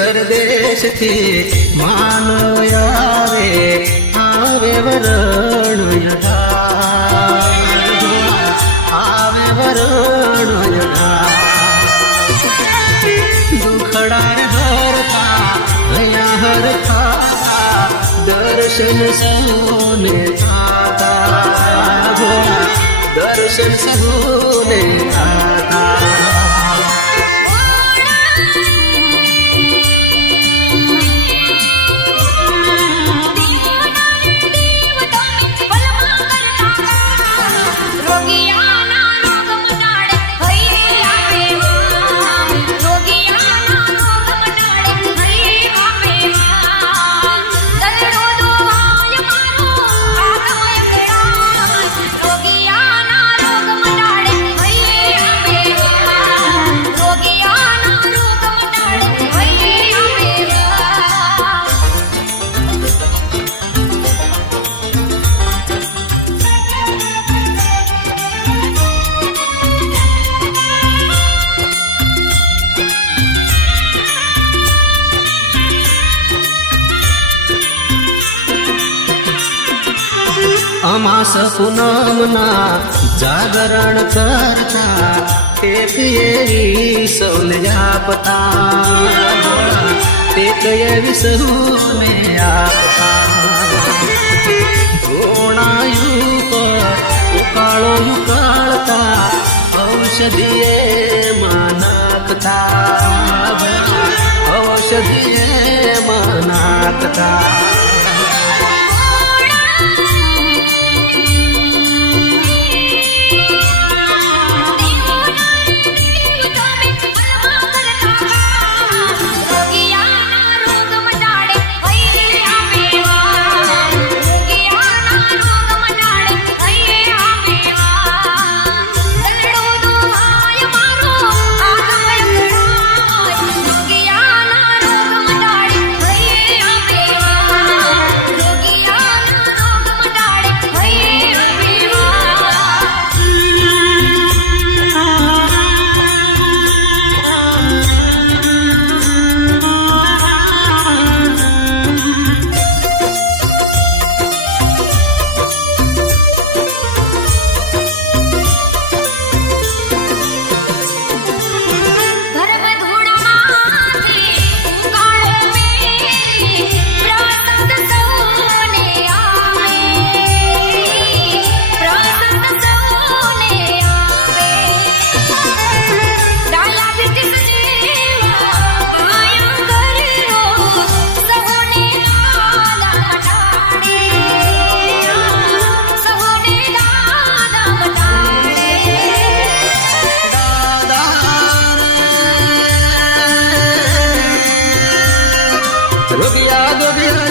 परदेश थी मानो आवे वरण आवे वरण दुखड़ा धरता हया हरता दर्शन सहोने आता दर्शन सहोने आता अमास पूनमना जागरण करता एक एवी सौने आपता एक एवी सौने आपता कोणायु पर उकाळो उकाळता औषधीये मानाकता औषधीये मानाकता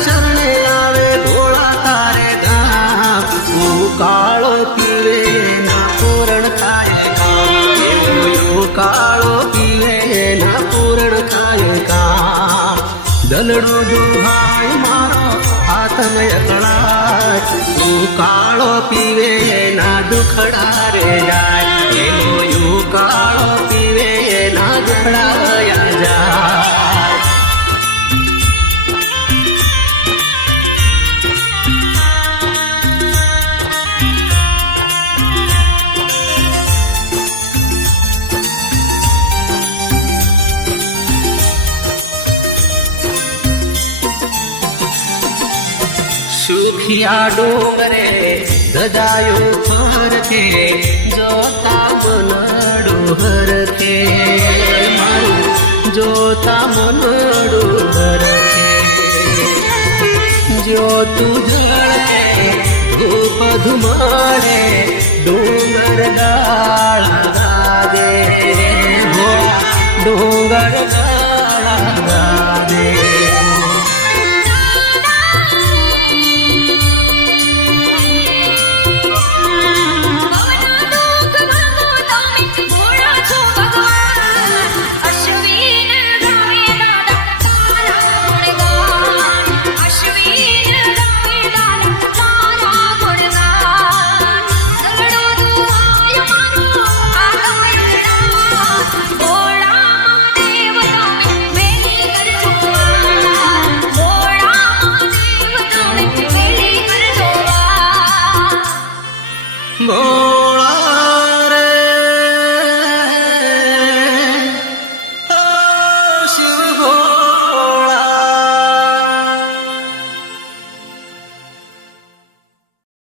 शरणे आवे धोळा तारे गाम काळो पीवे ना पूरण खाए काम काळो पीवे ना पूरण खाए काम दलड़ो दुहाई मारो आत्मय कला काळो पीवे ना दुखड़ा रे जाए काळो पीवे ना दुखड़ा जाए सुखिया डोंगरे गजायो फरके जोता मनडो हरके मारू जोता मनडो हरके जो तू जळके धूप धुमाडे डोंगर गाळ गागे डोंगर